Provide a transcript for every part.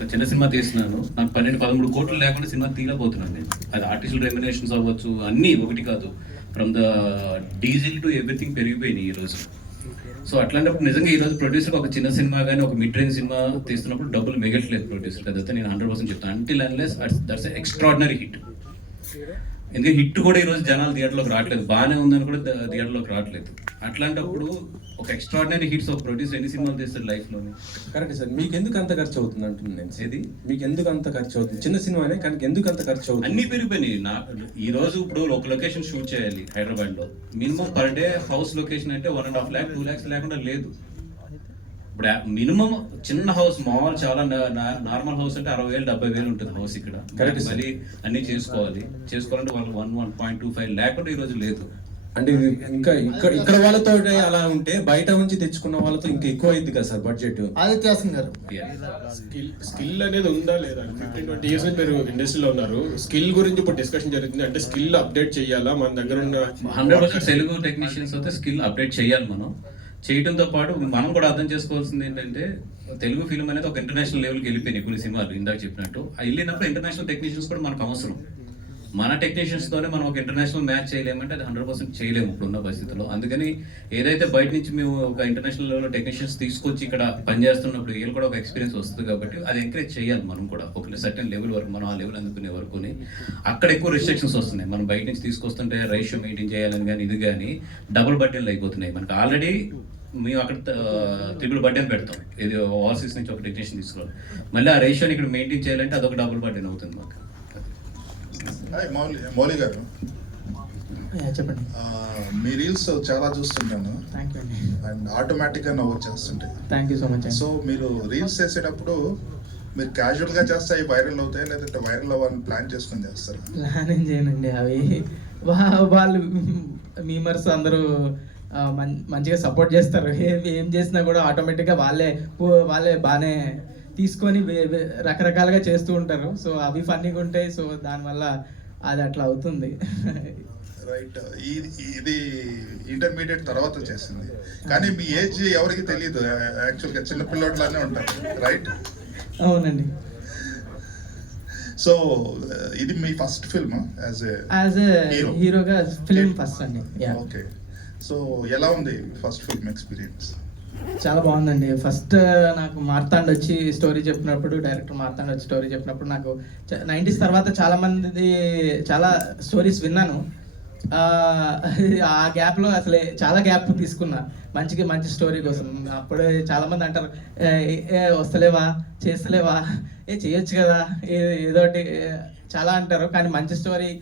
ఒక చిన్న సినిమా తీస్తున్నాను, నాకు 12-13 కోట్లు లేకుండా సినిమా తీయలేకపోతున్నాను నేను. అది ఆర్టిస్టుల రెమ్యునేషన్స్ అవ్వచ్చు, అన్నీ ఒకటి కాదు, from the diesel to everything పెరిగిపోయినాయి ఈరోజు. సో అట్లాంటప్పుడు నిజంగా ఈరోజు ప్రొడ్యూసర్ ఒక చిన్న సినిమా కానీ ఒక మిడ్ రేంజ్ సినిమా తీస్తున్నప్పుడు డబ్బులు మిగట్లేదు ప్రొడ్యూసర్, అదైతే నేను 100% చెప్తాను. Until unless that's extraordinary hit. ఎందుకంటే హిట్ కూడా ఈరోజు జనాలు థియేటర్లోకి రావట్లేదు, బాగానే ఉందని కూడా థియేటర్లోకి రావట్లేదు. అట్లాంటప్పుడు ఒక ఎక్స్ట్రాడినరీ హిట్స్ ఒక ప్రొడ్యూసర్ ఎన్ని సినిమాలు తీస్తారు లైఫ్లోని? Correct sir. మీకు ఎందుకు అంత ఖర్చు అవుతుంది అంటున్నాను నేను. ఏది మీకు ఎందుకు అంత ఖర్చు అవుతుంది? చిన్న సినిమానే కానీ ఎందుకు అంత ఖర్చు అవుతుంది? అన్ని పెరిగిపోయినాయి. ఈ రోజు ఇప్పుడు ఒక లొకేషన్ షూట్ చేయాలి హైదరాబాద్లో, minimum per day house location అంటే 1.5 lakh 2 lakhs లేకుండా లేదు. ఇప్పుడు మినిమం చిన్న హౌస్ మామూలు చాలా నార్మల్ హౌస్ అంటే 60,000 70,000 ఉంటుంది హౌస్ ఇక్కడ. మళ్ళీ అన్ని చేసుకోవాలంటే వాళ్ళకి 1.25 lakh ఈ రోజు లేదు. అంటే ఇంకా ఇక్కడ వాళ్ళతో అలా ఉంటే బయట నుంచి తెచ్చుకున్న వాళ్ళతో ఇంకా ఎక్కువ అయింది కదా సార్ బడ్జెట్. ఆదిత్యాసన్ గారు, స్కిల్ అనేది ఉందా లేదా? 15-20 years మీరు ఇండస్ట్రీలో ఉన్నారు. స్కిల్ గురించి ఇప్పుడు డిస్కషన్ జరుగుతుంది. అంటే స్కిల్ అప్డేట్ చేయాలా? మన దగ్గర ఉన్న 100% తెలుగు టెక్నీషియన్స్ అయితే స్కిల్ అప్డేట్ చేయాలి. మనం చేయడంతో పాటు మనం కూడా అర్థం చేసుకోవాల్సింది ఏంటంటే, తెలుగు ఫిల్మ్ అనేది ఒక ఇంటర్నేషనల్ లెవెల్కి వెళ్ళిపోయినాయి కొన్ని సినిమాలు. ఇందాక చెప్పినట్టు వెళ్ళినప్పుడు ఇంటర్నేషనల్ టెక్నీషియన్స్ కూడా మనకు అవసరం. మన టెక్నీషియన్స్తోనే మనం ఒక ఇంటర్నేషనల్ మ్యాచ్ చేయలేమంటే అది 100% చేయలేము ఇప్పుడున్న పరిస్థితుల్లో. అందుకని ఏదైతే బయట నుంచి మేము ఒక ఇంటర్నేషనల్ లెవెల్లో టెక్నీషియన్స్ తీసుకొచ్చి ఇక్కడ పనిచేస్తున్నప్పుడు వీళ్ళు కూడా ఒక ఎక్స్పీరియన్స్ వస్తుంది కాబట్టి అది ఎంకరేజ్ చేయాలి మనం కూడా. ఒక సర్టెన్ లెవెల్ వరకు మనం ఆ లెవెల్ అందుకునే వరకుని అక్కడ ఎక్కువ రిస్ట్రిక్షన్స్ వస్తున్నాయి. మనం బయట నుంచి తీసుకొస్తుంటే రేషియో మెయింటైన్ చేయాలని కానీ ఇది కానీ డబుల్ బర్డెన్లు అయిపోతున్నాయి మనకు. ఆల్రెడీ మేము అక్కడ 3 బర్డెన్ పెడతాం, ఇది ఓవర్సీస్ నుంచి ఒక టెక్నీషియన్ తీసుకోవాలి, మళ్ళీ ఆ రేషియోని ఇక్కడ మెయింటైన్ చేయాలంటే అదొక డబుల్ బర్డెన్ అవుతుంది మాకు. మౌలి గారు, చెప్పండి. మీ రీల్స్ చాలా చూస్తుంటాను థ్యాంక్ యూ అండి. అండ్ ఆటోమేటిక్గా నవ్వు వచ్చేస్తుంటాయి. Thank you so much. So మీరు రీల్స్ చేసేటప్పుడు మీరు క్యాజువల్గా చేస్తే వైరల్ అవుతాయి, లేదంటే వైరల్ అవ్వాలని ప్లాన్ చేసుకొని చేస్తారు? ప్లాన్ ఏం చేయనండి, అవి వాళ్ళు మీమర్స్ అందరూ మంచిగా సపోర్ట్ చేస్తారు. ఏం చేసినా కూడా ఆటోమేటిక్గా వాళ్ళే బాగానే తీసుకొని రకరకాలుగా చేస్తూ ఉంటారు. సో అవి ఫన్నీగా ఉంటాయి. సో దానివల్ల అది అట్లా అవుతుంది. రైట్. ఇది ఇంటర్మీడియట్ తర్వాత చేసింది, కానీ మీ ఏజ్ ఎవరికి తెలియదు. యాక్చువల్గా చిన్న పిల్లోట్లానే ఉంటారు, రైట్? అవునండి. సో ఇది మీ ఫస్ట్ ఫిల్మ్ యాజ్ ఏ హీరోగా ఫిల్మ్ ఫస్ట్ అండి. ఓకే. సో ఎలా ఉంది ఫస్ట్ ఫిల్మ్ ఎక్స్పీరియన్స్? చాలా బాగుందండి. ఫస్ట్ నాకు మార్తాండ్ వచ్చి స్టోరీ చెప్పినప్పుడు, డైరెక్టర్ మార్తాండ్ వచ్చి స్టోరీ చెప్పినప్పుడు నాకు 90s తర్వాత చాలా స్టోరీస్ విన్నాను. ఆ గ్యాప్లో అసలే చాలా గ్యాప్ తీసుకున్నా మంచి స్టోరీ కోసం. అప్పుడే చాలామంది అంటారు, వస్తలేవా, చేస్తలేవా, చేయొచ్చు కదా, ఏదోటి చాలా అంటారు. కానీ మంచి స్టోరీ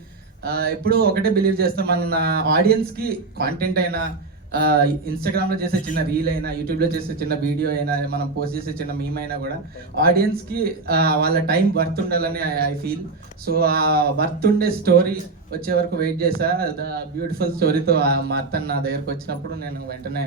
ఎప్పుడూ ఒకటే బిలీవ్ చేస్తాం, మన ఆడియన్స్కి కాంటెంట్ అయినా, ఇన్స్టాగ్రామ్లో చేసే చిన్న రీల్ అయినా, యూట్యూబ్లో చేసే చిన్న వీడియో అయినా, మనం పోస్ట్ చేసే చిన్న మీమ్ అయినా కూడా ఆడియన్స్కి వాళ్ళ టైం వర్త్ ఉండాలని ఐ ఫీల్. సో ఆ వర్త్ ఉండే స్టోరీ వచ్చే వరకు వెయిట్ చేసా. బ్యూటిఫుల్ స్టోరీతో మార్తాండ్ నా దగ్గరకు వచ్చినప్పుడు నేను వెంటనే